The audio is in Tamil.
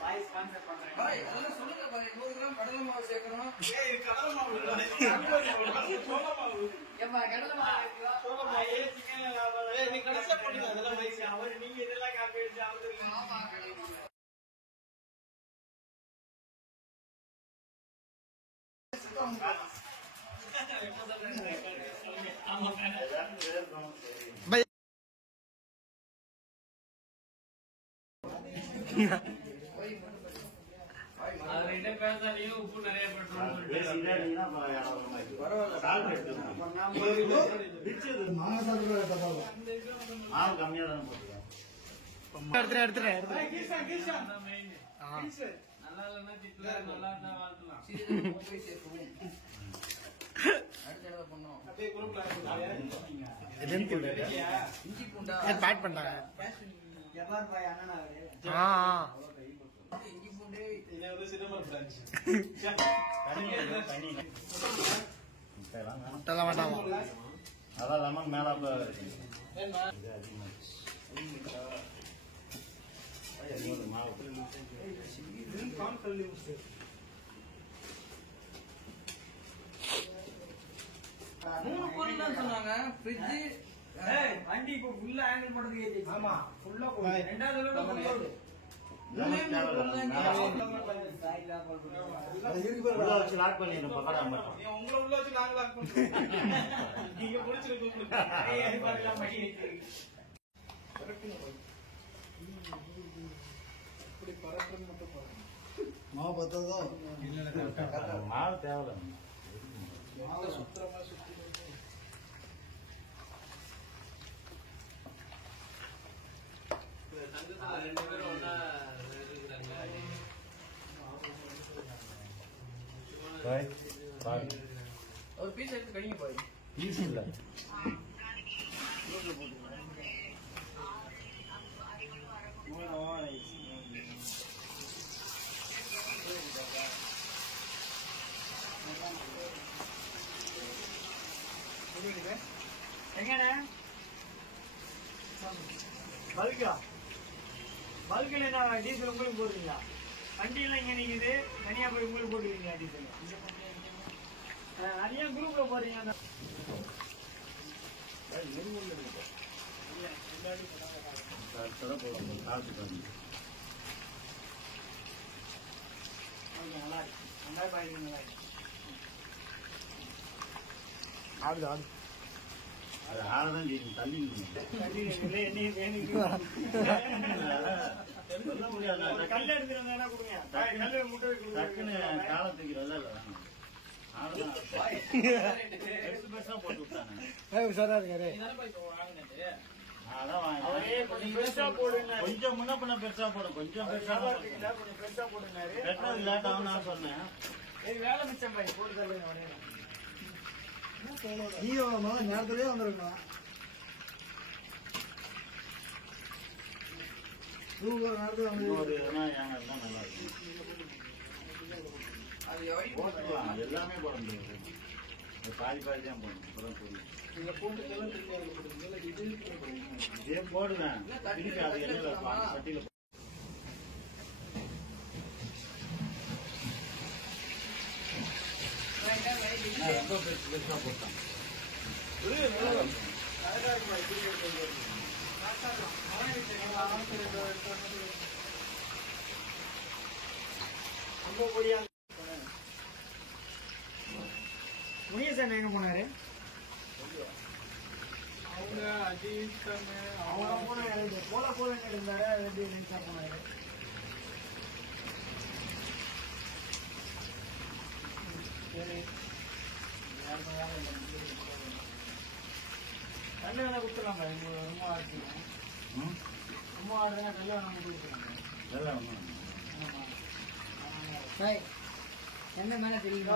பாய் ஸ்பான்சர் பண்றேன். பாய் அதெல்லாம் சொல்லுங்க பாய். 100 கிராம் கடலை மாவு சேர்க்கறோம். ஏய் கடலை மாவு இல்ல. சோள மாவு. ஏப்பா கடலை மாவு இருக்குதா? சோள மாவு. ஏய் நீ கடைசியா போடுங்க அதெல்லாம் வைஸ். அவர் நீங்க இதெல்லாம் காப்பி அடிச்சு அவரு ஆமா கடலை மாவு. பை அவர்கிட்ட பேசாதீங்க உப்பு நிறைய போட்டுருவோம் நல்லா இல்லைன்னா திட்டலாம் நல்லா இருந்தா வாழ்த்தலாம் இஞ்சி பூண்டா பேட் பண்ணிட்டாங்க இஞ்சி பூண்டு முட்டெல்லாம் வேண்டாமா அதான் லெமன் மேலாப்ல மூணு பொருள் தான் சொன்னாங்க. ஃப்ரிட்ஜ் வண்டி இப்போ ஃபுல்லா ஹேண்டில் பண்றதுக்கு ஆமா ஃபுல்லா ரெண்டாவது உங்களை உள்ள வச்சு நாங்க லாக் பண்றோம். நீங்க முடிச்சிருக்கீங்க மாவு பத்தாதோ மாவு தேவை சுத்தமா சுத்தி ரெண்டு பேரும் ஒன்னா ஒரு பீஸ் எடுத்து கடிங்க போய் ஈஸி இல்லை எங்கண்ணே பல்கா பல்கில் என்ன டீசல் உங்களுக்கு போடுறீங்களா? வண்டியெல்லாம் இங்கே நிற்குது, தனியா போய் உங்களுக்கு போட்டுக்கிறீங்களா டீசல்? நிறைய குரூப்ல போறீங்க. நல்லா இருக்கு, நல்லா பாருங்க, நல்லா இருக்கு. ஆடுது ஆடு அது ஆளதான் தள்ளி கல் எடுத்துருந்தா கொடுங்க, கல் முட்டை டக்குன்னு காலத்துக்கு இல்லை பெருசா போட்டு விட்டாங்க. கொஞ்சம் முன்ன பண்ண பெருசா போடும், கொஞ்சம் பெருசா பெருசா போட்டுனாரு. பெட்ரோல் லேட் ஆகும் நான் சொன்னேன். வேலை மிச்சம் பாய் போட்டு தருங்க. நேரத்திலே வந்துருக்கணும். ஒரு இதெல்லாம் ஏங்க எல்லாம் நல்லா இருக்கும். போட்டுக்கலாம், அது எல்லாமே போட முடியாது. பாதி பாதி தான் போடணும், அப்புறம் புரியும். இதே போடுவேன் திருப்பி அது எண்ணெயில சட்டியில ரொம்ப பெருசா போட்டான். முனியசன் எங்க போனாரு? அவங்க அஜித் அவங்க போல போல இருந்தாரு, எப்படி நினைச்சா போனாரு. சரி, கல்லு வேணா கொடுத்துடலாம் பாய். ரொம்ப ஆடுறீங்க, ரொம்ப ஆடுறதுனா கல்லு வேணா கொடுத்துருக்காங்க. நல்லா ஒண்ணும் என்ன மேல தெரியும்?